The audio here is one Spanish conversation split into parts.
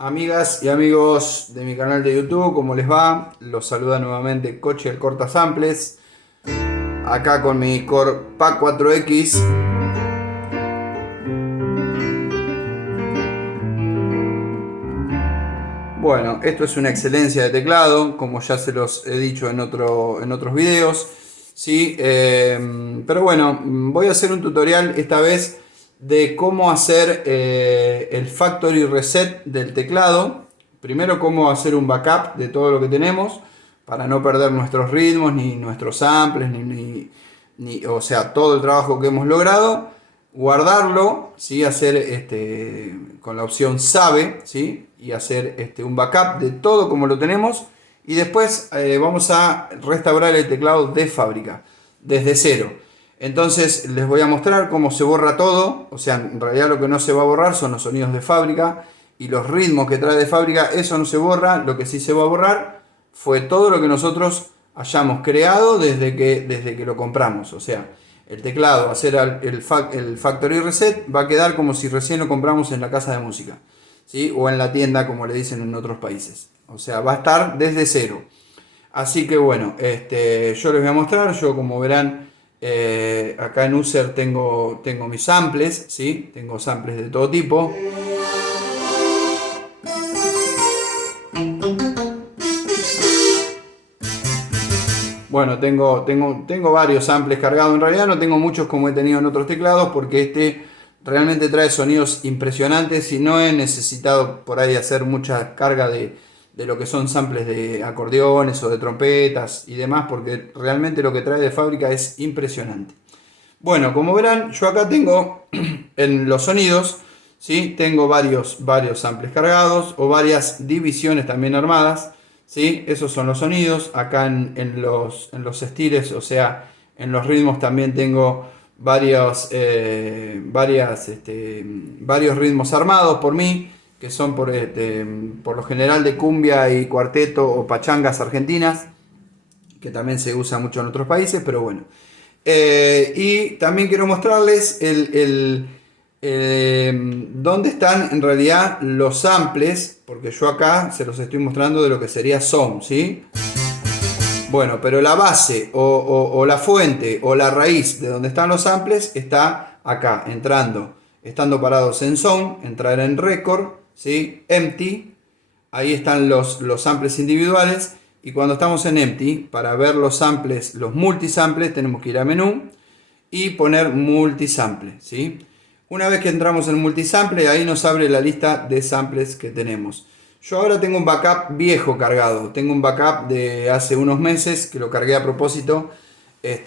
Amigas y amigos de mi canal de YouTube, ¿cómo les va? Los saluda nuevamente Coche el Corta Samples, acá con mi Core PAC 4X. Bueno, esto es una excelencia de teclado, como ya se los he dicho en otros videos, ¿sí? Pero bueno, voy a hacer un tutorial esta vez de cómo hacer el factory reset del teclado. Primero, cómo hacer un backup de todo lo que tenemos para no perder nuestros ritmos, ni nuestros samples, o sea, todo el trabajo que hemos logrado. Guardarlo, ¿sí? Hacer con la opción Save, ¿sí? Y hacer un backup de todo como lo tenemos. Y después vamos a restaurar el teclado de fábrica, desde cero. Entonces les voy a mostrar cómo se borra todo. O sea, en realidad lo que no se va a borrar son los sonidos de fábrica y los ritmos que trae de fábrica. Eso no se borra. Lo que sí se va a borrar fue todo lo que nosotros hayamos creado desde que lo compramos. O sea, el teclado, hacer el factory reset, va a quedar como si recién lo compramos en la casa de música, ¿sí? O en la tienda, como le dicen en otros países. O sea, va a estar desde cero. Así que bueno, yo les voy a mostrar. Yo, como verán, acá en User tengo mis samples, ¿sí? Tengo samples de todo tipo. Bueno, tengo varios samples cargados. En realidad no tengo muchos como he tenido en otros teclados, porque realmente trae sonidos impresionantes y no he necesitado por ahí hacer mucha carga de lo que son samples de acordeones o de trompetas y demás, porque realmente lo que trae de fábrica es impresionante. Bueno, como verán, yo acá tengo en los sonidos, ¿sí? Tengo varios samples cargados o varias divisiones también armadas, ¿sí? Esos son los sonidos. Acá en los estiles, o sea, en los ritmos también tengo varios ritmos armados por mí, que son por lo general de cumbia y cuarteto o pachangas argentinas, que también se usa mucho en otros países, pero bueno. Y también quiero mostrarles dónde están en realidad los samples, porque yo acá se los estoy mostrando de lo que sería sound, ¿sí? Bueno, pero la base o la fuente o la raíz de donde están los samples está acá, estando parados en sound, entrar en record, ¿sí? Empty, ahí están los samples individuales. Y cuando estamos en empty, para ver los samples, los multisamples, tenemos que ir a menú y poner multisample, ¿sí? Una vez que entramos en multisample, ahí nos abre la lista de samples que tenemos. Yo ahora tengo un backup viejo cargado. Tengo un backup de hace unos meses que lo cargué a propósito,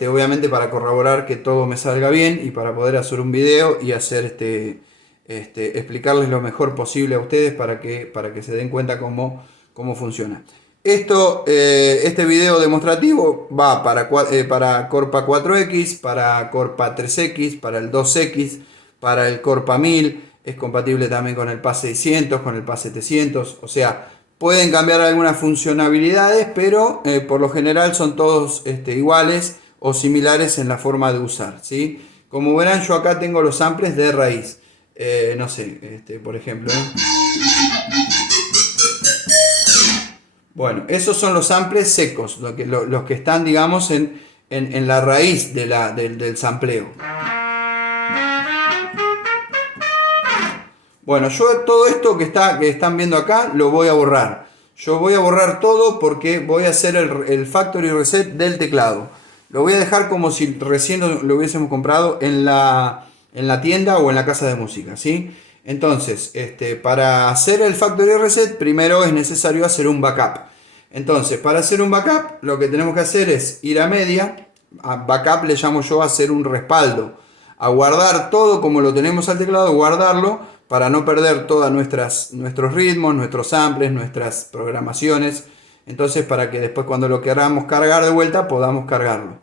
obviamente para corroborar que todo me salga bien y para poder hacer un video y hacer explicarles lo mejor posible a ustedes para que se den cuenta cómo funciona. Este video demostrativo va para Corpa 4X, para Corpa 3X, para el 2X, para el Corpa 1000. Es compatible también con el PAS 600, con el PAS 700. O sea, pueden cambiar algunas funcionalidades, pero por lo general son todos iguales o similares en la forma de usar, ¿sí? Como verán, yo acá tengo los samples de raíz. No sé, por ejemplo. Bueno, esos son los samples secos, los que están, digamos, en la raíz del sampleo. Bueno, yo todo esto que están viendo acá lo voy a borrar. Yo voy a borrar todo porque voy a hacer el factory reset del teclado. Lo voy a dejar como si recién lo hubiésemos comprado en la tienda o en la casa de música, ¿sí? Entonces, para hacer el factory reset, primero es necesario hacer un backup. Entonces, para hacer un backup, lo que tenemos que hacer es ir a media. A backup le llamo yo a hacer un respaldo, a guardar todo como lo tenemos al teclado, guardarlo para no perder todos nuestros ritmos, nuestros samples, nuestras programaciones. Entonces, para que después, cuando lo queramos cargar de vuelta, podamos cargarlo.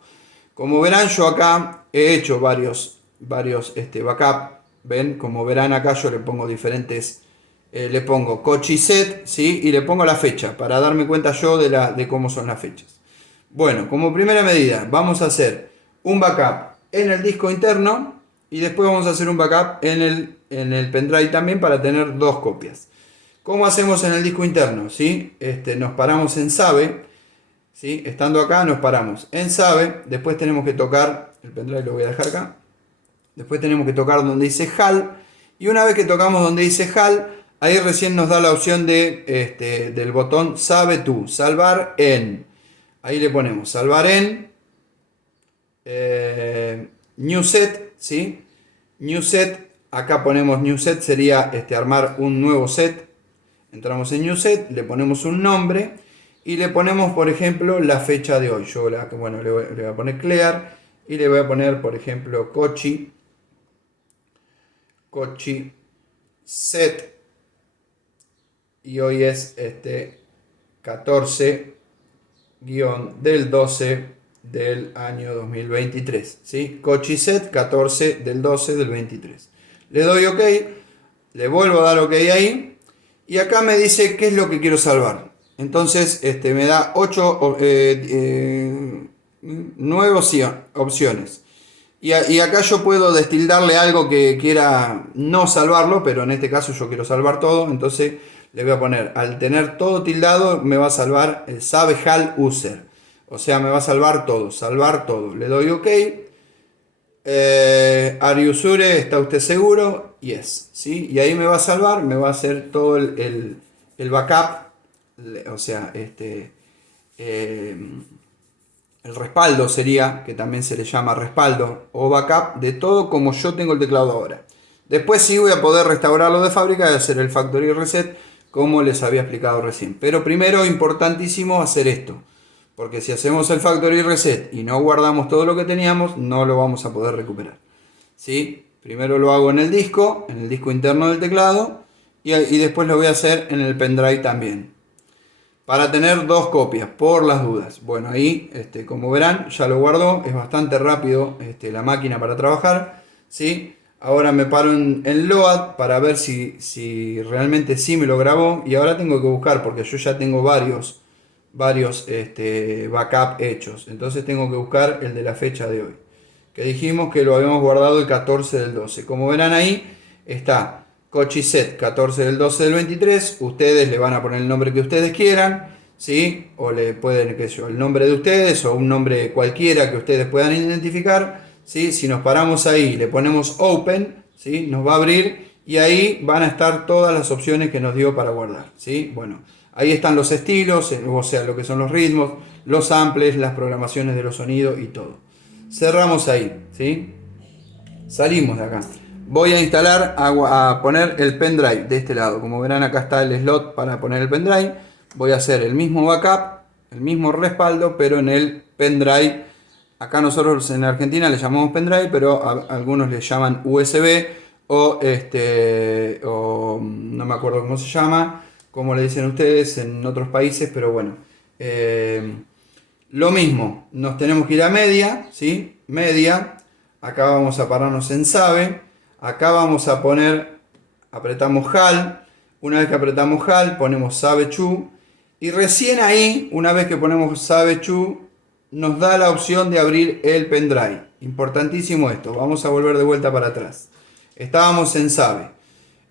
Como verán, yo acá he hecho varios backup. ¿Ven? Como verán, acá yo le pongo diferentes, le pongo Cochiset, ¿sí? Y le pongo la fecha para darme cuenta yo de cómo son las fechas. Bueno, como primera medida, vamos a hacer un backup en el disco interno y después vamos a hacer un backup en el pendrive también, para tener dos copias. ¿Cómo hacemos en el disco interno? ¿Sí? Nos paramos en Save, ¿sí? Estando acá nos paramos en Save, después tenemos que tocar, el pendrive lo voy a dejar acá, después tenemos que tocar donde dice HAL, y una vez que tocamos donde dice HAL, ahí recién nos da la opción del botón Save to, salvar en. Ahí le ponemos salvar en, New Set, ¿sí? New Set, acá ponemos New Set, sería armar un nuevo set. Entramos en New Set, le ponemos un nombre y le ponemos, por ejemplo, la fecha de hoy. Yo le voy a poner Clear y le voy a poner, por ejemplo, Kochi Set, y hoy es 14-del-12 del año 2023, ¿sí? Kochi Set 14 del 12 del 23. Le doy OK, le vuelvo a dar OK ahí, y acá me dice qué es lo que quiero salvar. Entonces me da 9 opciones. Y acá yo puedo destildarle algo que quiera no salvarlo, pero en este caso yo quiero salvar todo. Entonces le voy a poner, al tener todo tildado, me va a salvar el Save HAL User. O sea, me va a salvar todo, salvar todo. Le doy OK. Are you sure? ¿Está usted seguro? Yes. ¿Sí? Y ahí me va a salvar, me va a hacer todo el backup. O sea, el respaldo sería, que también se le llama respaldo o backup, de todo como yo tengo el teclado ahora. Después sí voy a poder restaurarlo de fábrica y hacer el factory reset como les había explicado recién. Pero primero, importantísimo hacer esto. Porque si hacemos el factory reset y no guardamos todo lo que teníamos, no lo vamos a poder recuperar. ¿Sí? Primero lo hago en el disco interno del teclado, y después lo voy a hacer en el pendrive también. Para tener 2 copias, por las dudas. Bueno, ahí, como verán, ya lo guardó. Es bastante rápido la máquina para trabajar, ¿sí? Ahora me paro en Load para ver si realmente sí me lo grabó. Y ahora tengo que buscar, porque yo ya tengo varios backup hechos. Entonces tengo que buscar el de la fecha de hoy, que dijimos que lo habíamos guardado el 14 del 12. Como verán ahí, está Kochi Set 14 del 12 del 23. Ustedes le van a poner el nombre que ustedes quieran, ¿sí? O le pueden, qué sé yo, el nombre de ustedes o un nombre cualquiera que ustedes puedan identificar, ¿sí? Si nos paramos ahí y le ponemos Open, ¿sí? Nos va a abrir y ahí van a estar todas las opciones que nos dio para guardar, ¿sí? Bueno, ahí están los estilos, o sea, lo que son los ritmos, los samples, las programaciones de los sonidos y todo. Cerramos ahí, ¿sí? Salimos de acá. Voy a instalar, a poner el pendrive de este lado. Como verán, acá está el slot para poner el pendrive. Voy a hacer el mismo backup, el mismo respaldo, pero en el pendrive. Acá nosotros en Argentina le llamamos pendrive, pero algunos le llaman USB o no me acuerdo cómo se llama, como le dicen ustedes en otros países, pero bueno. Lo mismo, nos tenemos que ir a media, ¿sí? Media. Acá vamos a pararnos en Save. Acá vamos a poner, apretamos HAL. Una vez que apretamos HAL, ponemos Save To. Y recién ahí, una vez que ponemos Save To, nos da la opción de abrir el pendrive. Importantísimo esto. Vamos a volver de vuelta para atrás. Estábamos en Save.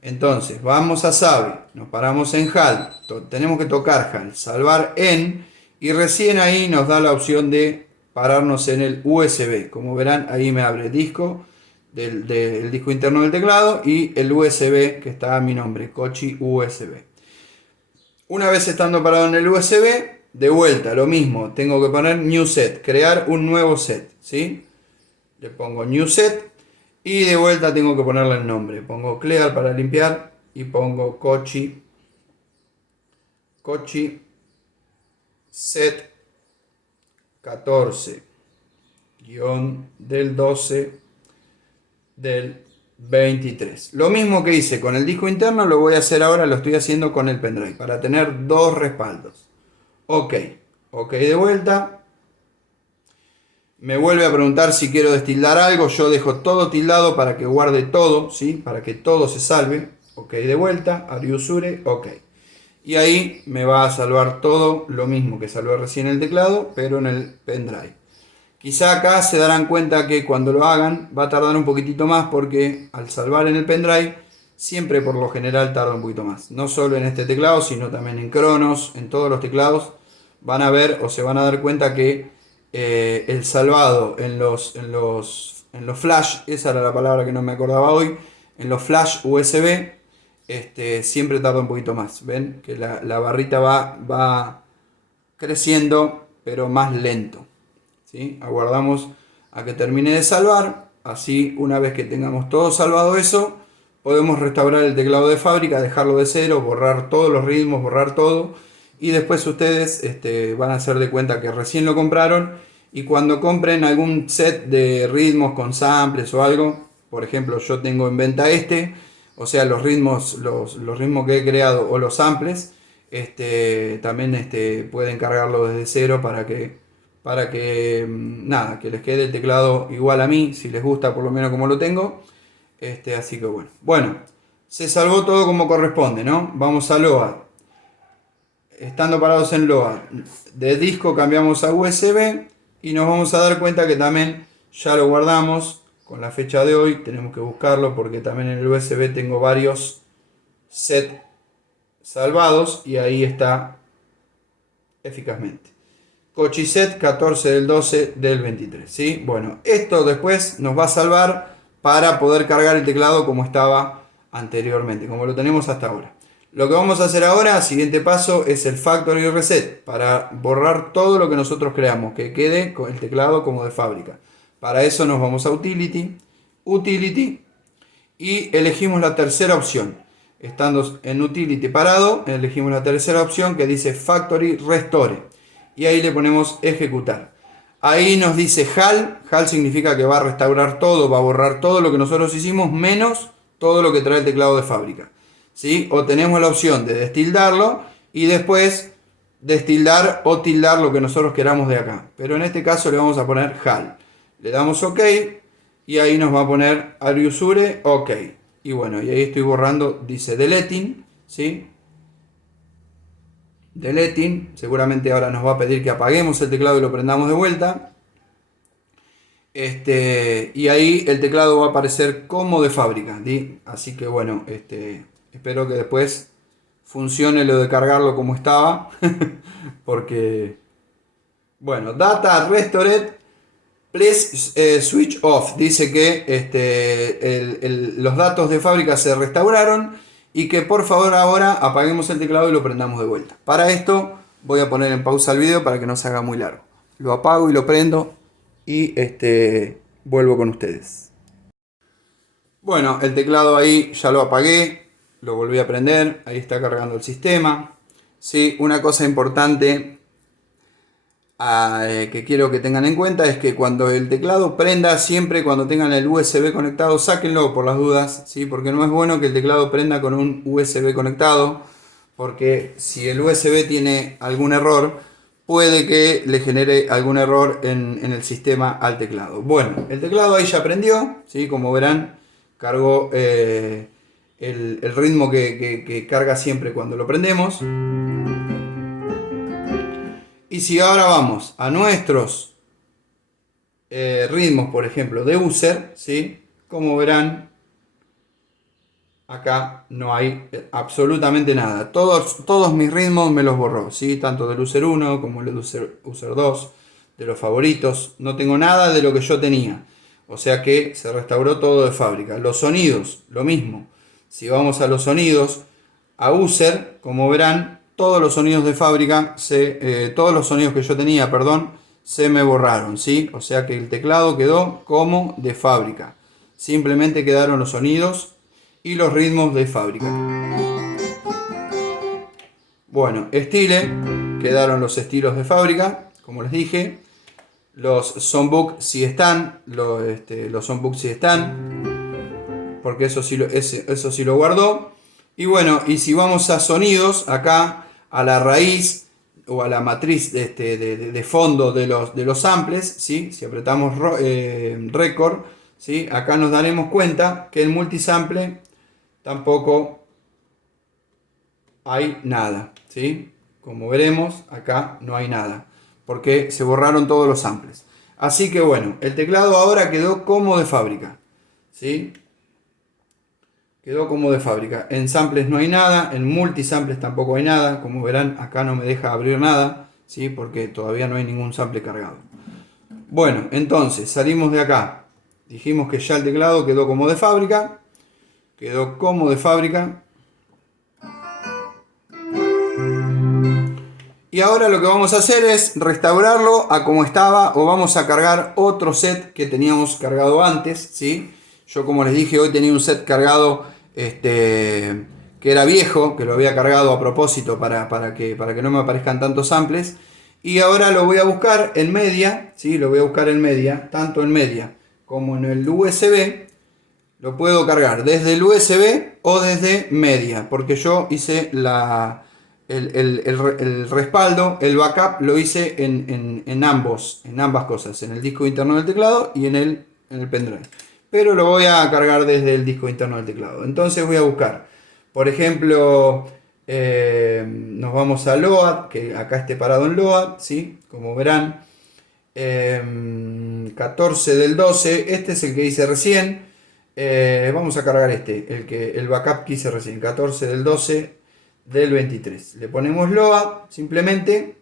Entonces, vamos a Save. Nos paramos en HAL. Tenemos que tocar HAL. Salvar en. Y recién ahí nos da la opción de pararnos en el USB. Como verán, ahí me abre el disco del disco interno del teclado y el USB que está a mi nombre, Kochi USB. Una vez estando parado en el USB, de vuelta lo mismo, tengo que poner New Set, crear un nuevo set, ¿sí? Le pongo New Set y de vuelta tengo que ponerle el nombre. Pongo Clear para limpiar y pongo Kochi Set 14-del-12 del 23. Lo mismo que hice con el disco interno lo voy a hacer ahora, lo estoy haciendo con el pendrive para tener 2 respaldos. OK de vuelta. Me vuelve a preguntar si quiero destildar algo. Yo dejo todo tildado para que guarde todo, ¿sí? Para que todo se salve. OK de vuelta. Are you sure? OK. Y ahí me va a salvar todo lo mismo que salvé recién el teclado, pero en el pendrive. Quizá acá se darán cuenta que cuando lo hagan va a tardar un poquitito más porque al salvar en el pendrive siempre por lo general tarda un poquito más. No solo en este teclado, sino también en Cronos, en todos los teclados. Van a ver o se van a dar cuenta que el salvado en los flash, esa era la palabra que no me acordaba hoy, en los flash USB, siempre tarda un poquito más. ¿Ven? Que la barrita va creciendo, pero más lento. ¿Sí? Aguardamos a que termine de salvar. Así, una vez que tengamos todo salvado eso, podemos restaurar el teclado de fábrica, dejarlo de cero, borrar todos los ritmos, borrar todo. Y después ustedes van a hacer de cuenta que recién lo compraron. Y cuando compren algún set de ritmos con samples o algo, por ejemplo, yo tengo en venta o sea, los ritmos que he creado o los samples, también pueden cargarlo desde cero para que nada, que les quede el teclado igual a mí, si les gusta por lo menos como lo tengo. Así que bueno, se salvó todo como corresponde, ¿no? Vamos a Load. Estando parados en Load, de disco cambiamos a USB y nos vamos a dar cuenta que también ya lo guardamos con la fecha de hoy. Tenemos que buscarlo porque también en el USB tengo varios sets salvados y ahí está eficazmente. Cochiset 14 del 12 del 23, ¿sí? Bueno, esto después nos va a salvar para poder cargar el teclado como estaba anteriormente, como lo tenemos hasta ahora. Lo que vamos a hacer ahora, siguiente paso, es el Factory Reset, para borrar todo lo que nosotros creamos, que quede con el teclado como de fábrica. Para eso nos vamos a Utility, y elegimos la tercera opción. Estando en Utility parado, elegimos la tercera opción que dice Factory Restore. Y ahí le ponemos ejecutar. Ahí nos dice HAL. HAL significa que va a restaurar todo, va a borrar todo lo que nosotros hicimos, menos todo lo que trae el teclado de fábrica. ¿Sí? O tenemos la opción de destildarlo y después destildar o tildar lo que nosotros queramos de acá. Pero en este caso le vamos a poner HAL. Le damos OK y ahí nos va a poner Are you sure? OK. Y bueno, y ahí estoy borrando, dice deleting, ¿sí? Deleting, seguramente ahora nos va a pedir que apaguemos el teclado y lo prendamos de vuelta. Y ahí el teclado va a aparecer como de fábrica, ¿sí? Así que bueno, espero que después funcione lo de cargarlo como estaba. Porque, bueno, Data Restored, please switch off. Dice que los datos de fábrica se restauraron y que por favor ahora apaguemos el teclado y lo prendamos de vuelta. Para esto voy a poner en pausa el video para que no se haga muy largo. Lo apago y lo prendo y vuelvo con ustedes. Bueno, el teclado ahí ya lo apagué, lo volví a prender, ahí está cargando el sistema. Sí, una cosa importante que quiero que tengan en cuenta es que cuando el teclado prenda, siempre cuando tengan el USB conectado, sáquenlo por las dudas, ¿sí? Porque no es bueno que el teclado prenda con un USB conectado, porque si el USB tiene algún error, puede que le genere algún error en el sistema al teclado. Bueno, el teclado ahí ya prendió, ¿sí? Como verán, cargó el ritmo que carga siempre cuando lo prendemos. Y si ahora vamos a nuestros ritmos, por ejemplo, de user, ¿sí? Como verán, acá no hay absolutamente nada. Todos mis ritmos me los borró, ¿sí? Tanto del user 1 como el user 2, de los favoritos. No tengo nada de lo que yo tenía. O sea que se restauró todo de fábrica. Los sonidos, lo mismo. Si vamos a los sonidos, a user, como verán, todos los sonidos de fábrica, todos los sonidos que yo tenía, perdón, se me borraron, ¿sí? O sea que el teclado quedó como de fábrica. Simplemente quedaron los sonidos y los ritmos de fábrica. Bueno, estile, quedaron los estilos de fábrica, como les dije. Los soundbook sí están, los soundbook sí están, porque eso sí lo guardó. Y bueno, y si vamos a sonidos, acá a la raíz o a la matriz de fondo de los samples, ¿sí? Si apretamos record, ¿sí? Acá nos daremos cuenta que en multisample tampoco hay nada, ¿sí? Como veremos, acá no hay nada, porque se borraron todos los samples. Así que bueno, el teclado ahora quedó como de fábrica, ¿sí? quedó como de fábrica. En samples no hay nada, en multisamples tampoco hay nada. Como verán, acá no me deja abrir nada, ¿sí? Porque todavía no hay ningún sample cargado. Bueno, entonces salimos de acá. Dijimos que ya el teclado quedó como de fábrica. Quedó como de fábrica. Y ahora lo que vamos a hacer es restaurarlo a como estaba, o vamos a cargar otro set que teníamos cargado antes, ¿sí? Yo, como les dije, hoy tenía un set cargado que era viejo, que lo había cargado a propósito para que no me aparezcan tantos samples. Y ahora lo voy a buscar en media, ¿sí? Lo voy a buscar en media, tanto en media como en el USB. Lo puedo cargar desde el USB o desde media, porque yo hice el respaldo, el backup lo hice en ambas cosas, en el disco interno del teclado y en el pendrive. Pero lo voy a cargar desde el disco interno del teclado. Entonces voy a buscar, por ejemplo, nos vamos a Load, que acá esté parado en Load, ¿sí? Como verán, 14 del 12, este es el que hice recién. Vamos a cargar el backup que hice recién, 14 del 12 del 23. Le ponemos Load, simplemente,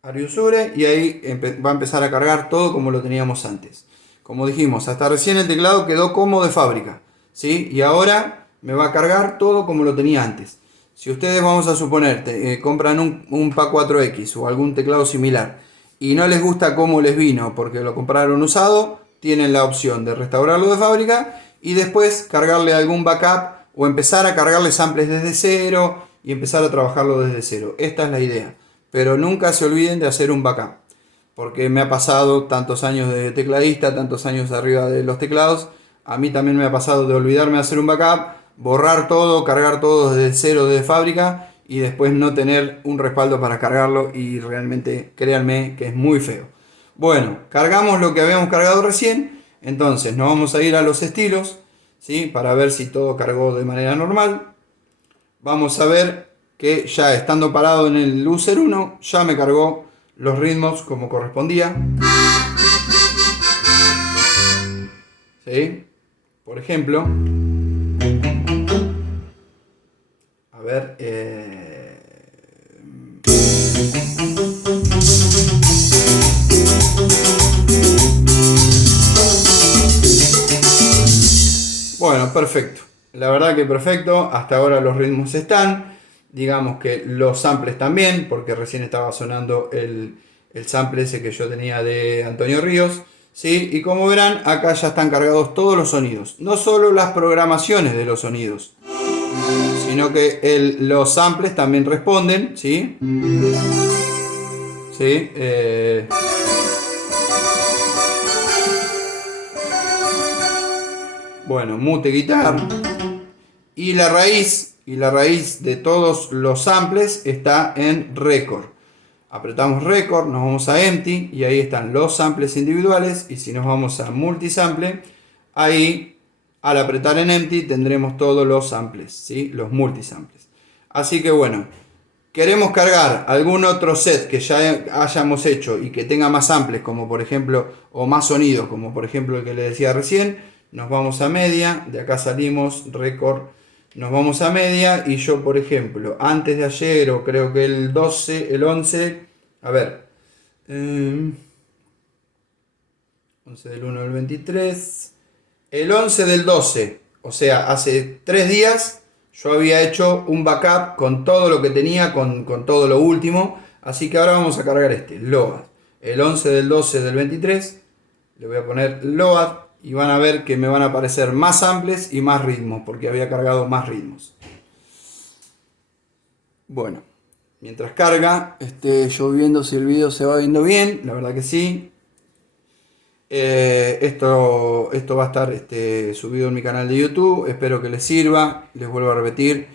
Ariusure, y ahí va a empezar a cargar todo como lo teníamos antes. Como dijimos, hasta recién el teclado quedó como de fábrica, ¿sí? Y ahora me va a cargar todo como lo tenía antes. Si ustedes, vamos a suponer, compran un PA4X o algún teclado similar y no les gusta cómo les vino porque lo compraron usado, tienen la opción de restaurarlo de fábrica y después cargarle algún backup o empezar a cargarle samples desde cero y empezar a trabajarlo desde cero. Esta es la idea. Pero nunca se olviden de hacer un backup, porque me ha pasado tantos años de tecladista, tantos años arriba de los teclados. A mí también me ha pasado de olvidarme de hacer un backup, borrar todo, cargar todo desde cero, desde fábrica, y después no tener un respaldo para cargarlo, y realmente, créanme, que es muy feo. Bueno, cargamos lo que habíamos cargado recién. Entonces nos vamos a ir a los estilos, ¿sí? Para ver si todo cargó de manera normal. Vamos a ver que ya estando parado en el User 1, ya me cargó los ritmos como correspondía. ¿Sí? Por ejemplo, a ver, bueno, perfecto. La verdad que perfecto. Hasta ahora los ritmos están. Digamos que los samples también, porque recién estaba sonando el sample ese que yo tenía de Antonio Ríos, ¿sí? Y como verán, acá ya están cargados todos los sonidos. No solo las programaciones de los sonidos, sino que los samples también responden, ¿sí? ¿Sí? Bueno, mute guitar. Y la raíz de todos los samples está en record. Apretamos record, nos vamos a empty y ahí están los samples individuales. Y si nos vamos a multisample, ahí al apretar en empty tendremos todos los samples, ¿sí? Los multisamples. Así que bueno, queremos cargar algún otro set que ya hayamos hecho y que tenga más samples, como por ejemplo, o más sonidos, como por ejemplo el que les decía recién. Nos vamos a media, de acá salimos, record, nos vamos a media, y yo, por ejemplo, antes de ayer, o creo que el 12, el 11, a ver, 11 del 1 del 23, el 11 del 12, o sea, hace 3 días, yo había hecho un backup con todo lo que tenía, con todo lo último, así que ahora vamos a cargar Load, el 11 del 12 del 23, le voy a poner Load, y van a ver que me van a aparecer más samples y más ritmos, porque había cargado más ritmos. Bueno, mientras carga, yo viendo si el video se va viendo bien, la verdad que sí. Esto va a estar subido en mi canal de YouTube, espero que les sirva. Les vuelvo a repetir,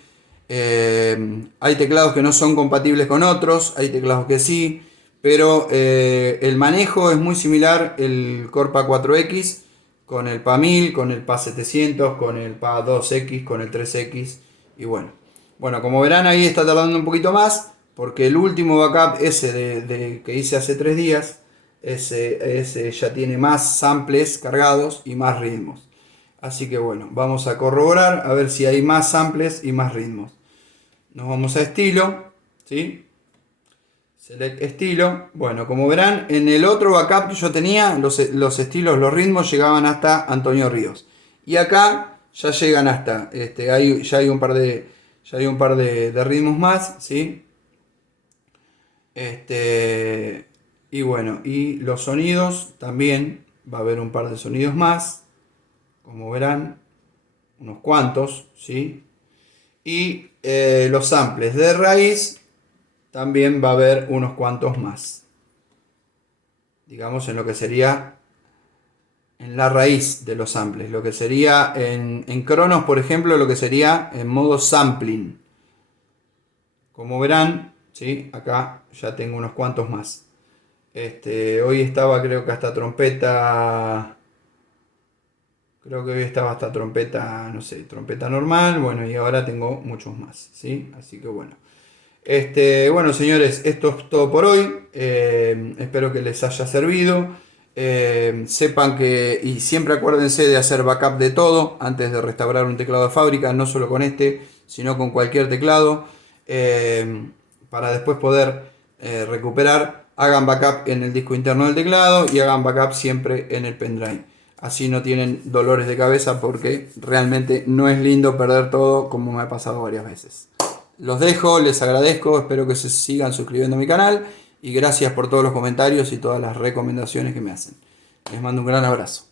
hay teclados que no son compatibles con otros, hay teclados que sí, pero el manejo es muy similar, el Core PA4X, con el PA1000, con el PA700, con el PA2X, con el 3X, y bueno, como verán ahí está tardando un poquito más, porque el último backup ese que hice hace 3 días, ese ya tiene más samples cargados y más ritmos. Así que bueno, vamos a corroborar a ver si hay más samples y más ritmos. Nos vamos a estilo, ¿sí? Select estilo. Bueno, como verán, en el otro backup que yo tenía, los estilos, los ritmos llegaban hasta Antonio Ríos. Y acá ya llegan hasta, ya hay un par de ritmos más, ¿sí? Y bueno, y los sonidos también, va a haber un par de sonidos más, como verán, unos cuantos, ¿sí? Y los samples de raíz también va a haber unos cuantos más. Digamos en lo que sería en la raíz de los samples. Lo que sería en Cronos, por ejemplo, lo que sería en modo sampling. Como verán, ¿sí? Acá ya tengo unos cuantos más. Hoy estaba creo que hasta trompeta... Creo que hoy estaba hasta trompeta, no sé, trompeta normal. Bueno, y ahora tengo muchos más, ¿sí? Así que bueno. Bueno, señores, esto es todo por hoy. Espero que les haya servido. Sepan que, y siempre acuérdense de hacer backup de todo antes de restaurar un teclado de fábrica, no solo con este, sino con cualquier teclado. Para después poder recuperar, hagan backup en el disco interno del teclado y hagan backup siempre en el pendrive. Así no tienen dolores de cabeza porque realmente no es lindo perder todo como me ha pasado varias veces. Los dejo, les agradezco, espero que se sigan suscribiendo a mi canal y gracias por todos los comentarios y todas las recomendaciones que me hacen. Les mando un gran abrazo.